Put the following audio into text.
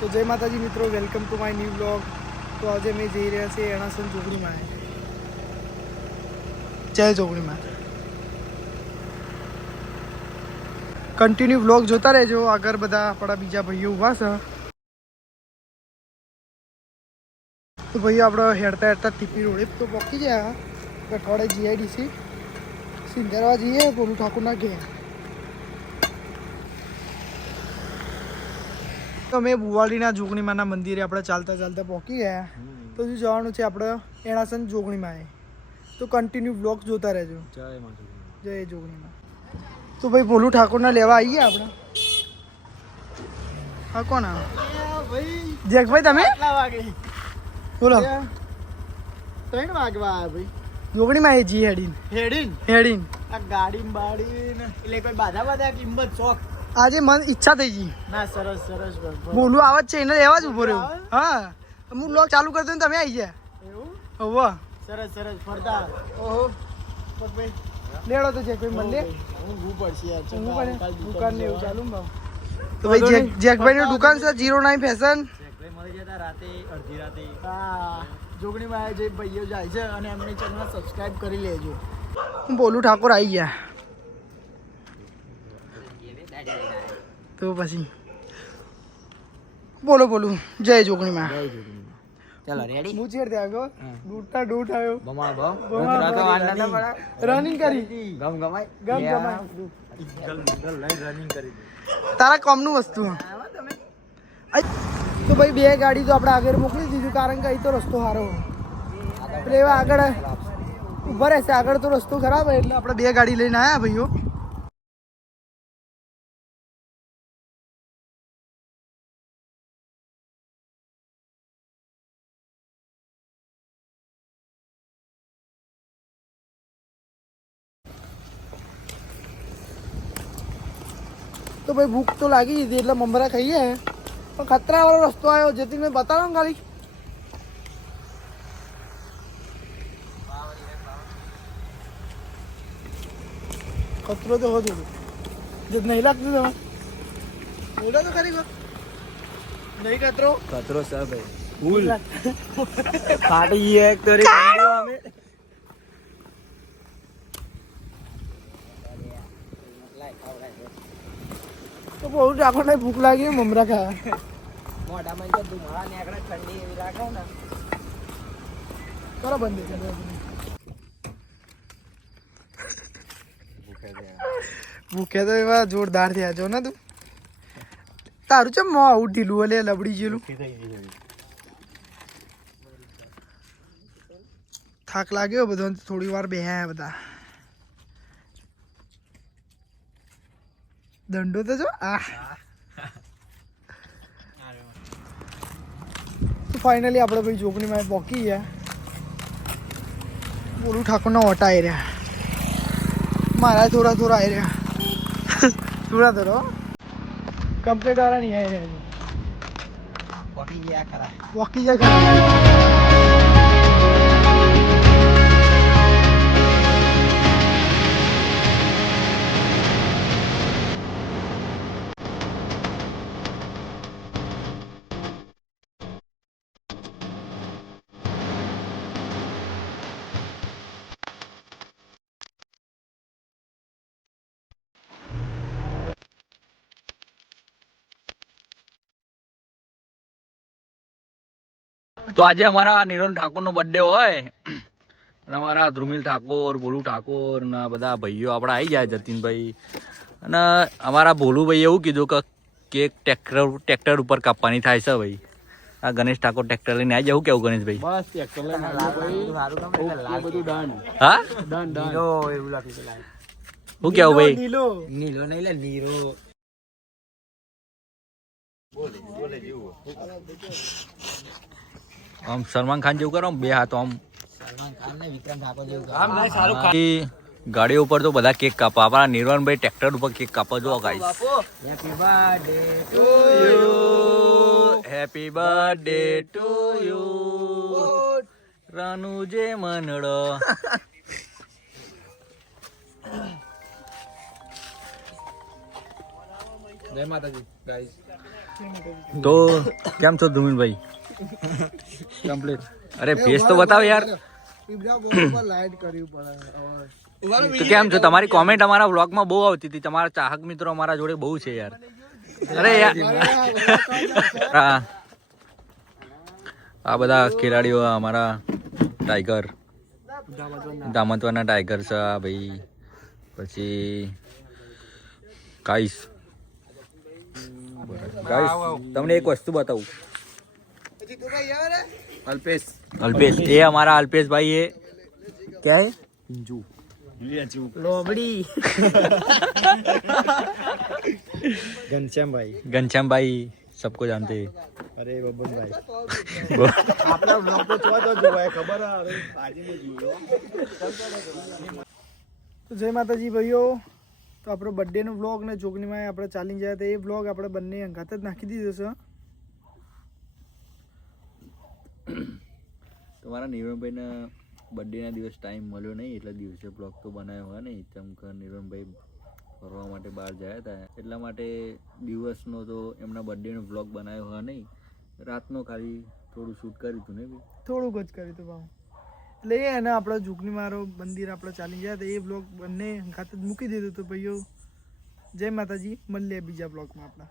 તો જય માતાજી મિત્રો, welcome to my new blog. તો આજે અમે જઈ રહ્યા છીએ એણાસન જોગણીમાં. જય જોગણીમાં. કન્ટિન્યુ બ્લોગ જોતા રહેજો. આગળ બધા આપણા બીજા ભાઈઓ ઊભા છે. તો ભાઈઓ આપણે હેડતા હેડતા ટીપી રોડે તો પહોંચી ગયા. કઠવાડે જીઆઈડીસી સિંધરવા જઈએ, બોલું ઠાકોરના ઘેર. અમે બુવાડીના જોગણીમાના મંદિરે આપણે ચાલતા ચાલતા પહોંચી ગયા. તો શું જવાનું છે આપણે એણાસન જોગણીમાં. તો કન્ટિન્યુ બ્લોગ જોતા રહેજો. જય જોગણીમાં. તો ભાઈ ભોલું ઠાકોરના લેવા આવીએ આપણે. હા, કોણ જેકભાઈ તમે બોલો? 3 વાગવા ભાઈ જોગણીમાં જી હેડીન આ ગાડી બાડીને એટલે કોઈ બાધા કિંમત શોખ આજે મન ઈચ્છા થઈ ગઈ. ના સરસ બોલું આવત છે એને લેવા જ ઉભો રહ્યો. હા, હું બ્લોગ ચાલુ કરતો ને તમે આવી ગયા. એવું હોવા સરસ ફરતા. ઓહો ભાઈ લેડો તો જે કોઈ મળે હું ગુ પડશે યાર. હું પણ દુકાન ને એવું ચાલુ ભાવ. તો ભાઈ જેકભાઈ ની દુકાન છે 09 ફેશન. જેકભાઈ મળી જતા રાતે અડધી રાતે. હા, જોગણીમાં જે ભાઈઓ જાય છે અને એમની ચેનલ સબસ્ક્રાઇબ કરી લેજો. હું બોલું ઠાકોર આવી ગયા. તો પછી બોલું જય જોગણીમાં. ચાલો રેડી. હું ચેડ દે આગો ડૂટા ડૂટ આવ્યો. બમા ભાવ રનિંગ કરી ગમ ગમાય રનિંગ કરી તારા કોમનું વસ્તુ. તો ભાઈ બે ગાડી તો આપણે આગળ મોકલી દીધું, કારણ કે અહીં તો રસ્તો સારો. એટલે એવા આગળ ઉભા રહેશે. આગળ તો રસ્તો ખરાબ હોય એટલે આપણે બે ગાડી લઈને આવ્યા ભાઈઓ. તો ભાઈ ભૂખ તો લાગી હતી એટલે મમરા ખાઈએ, પણ ખતરા વાળો રસ્તો આવ્યો. જેથી મેં બતાવો ને ખાલી. ખતરો તો હોતો જે નહીં લાગતું તમે બોલો તો ખરી નહીં. ખતરો છે ભાઈ ફૂલ ફાટી એક તરી અમે તો બહુ ડાકોર ભૂખ લાગી મમરા ખાયા. મોઢામાં જે ધુમાડા નીકળે ઠંડી એવી રાખે ને કરો બંધ ભૂખે તો એવા જોરદાર થયા. જો ને તું તારું છે મો આવું ઢીલું હલે લબડી જેલું. થાક લાગ્યો બધો. થોડી વાર બેહ્યા બધા. દંડો તો જો તો ફાઇનલી આપણે ભાઈ જોગણીમાં પહોંચી ગયા. બોલું ઠાકોરના ઓટા આવી રહ્યા. મારા થોડા આવી રહ્યા. થોડા કમ્પ્લીટ વાળા નહીં આવી રહ્યા. પહોંચી જાય ખરા. તો આજે અમારા નિરોન ઠાકોરનો બર્થડે હોય અને અમારા ધ્રુમિલ ઠાકોર, ભોલુ ઠાકોર ને બધા ભાઈઓ આપણા આવી જાય. જતીનભાઈ અને અમારા ભોલુભાઈ એવું કીધું કે કેક ટ્રેક્ટર ઉપર કાપવાની થાય છે. ભાઈ આ ગણેશ ઠાકોર ટ્રેક્ટર લઈને આવી જાય. શું કેવું ગણેશભાઈ? બસ ટ્રેક્ટર લઈને બધું ડન. હા ડન નીરો એવું લાગે છે. શું કેવું ભાઈ? નીલો નીલો નહીં લે નીરો. આમ સલમાન ખાન જેવું કરો બે હાથ આમ. સલમાન ખાન ને વિક્રમ ઠાકોર જેવું આમ નહીં સારું. ગાડીઓ ઉપર તો બધા કેક કાપા. આપણા નિર્વાણભાઈ ટ્રેક્ટર ઉપર કેક કાપવા જો guys. Happy birthday to you, happy birthday to you, Ranu જે મનડો. જય માતાજી ગાઈસ. તો કેમ છો ધ્રુમિલભાઈ? કમ્પ્લીટ. અરે ફેસ તો બતાવ યાર. લાઈટ કરવી પડે. તો કેમ છો? તમારી કોમેન્ટ અમારા વ્લોગમાં બહુ આવતી હતી. તમારા ચાહક મિત્રો અમારા જોડે બહુ છે યાર. અરે યાર હા, આ બધા ખેલાડીઓ અમારા ટાઈગર દામતવાના ટાઈગર છે આ ભાઈ. પછી ગાઈસ તમને એક વસ્તુ બતાવું. અલ્પેશ એ અમારા અલ્પેશભાઈ એ ક્યાં હે લોબડી घनश्याम भाई सबको जानते हैं. अरे बबन भाई આપણા બ્લોગ તો જોવા તો જોવાય ખબર તો જય માતાજી ભાઈઓ. તો આપણો બર્થડેનો વ્લોગ ને જોગણીમાં આપણે ચાલી જાય તો એ વ્લોગ આપણે બંને અંગાત જ નાખી દીધો છે. તમારા નિરણભાઈના બર્થડેના દિવસ ટાઈમ મળ્યો નહીં એટલે દિવસે બ્લોગ તો બનાવ્યો હોય નહીં. કેમ કે નિરણભાઈ ફરવા માટે બહાર ગયા હતા એટલા માટે દિવસનો તો એમના બર્થડેનો બ્લોગ બનાવ્યો હોય નહીં. રાતનો ખાલી થોડું શૂટ કર્યું હતું ને ભાઈ, થોડુંક જ કર્યું હતું ભાવ. એટલે એ અને આપણે જોગણી મારો મંદિર આપણે ચાલી જાય તો એ બ્લોગ બંને અંગાત જ મૂકી દીધું હતું ભાઈઓ. જય માતાજી, મળીએ બીજા બ્લોગમાં આપણા.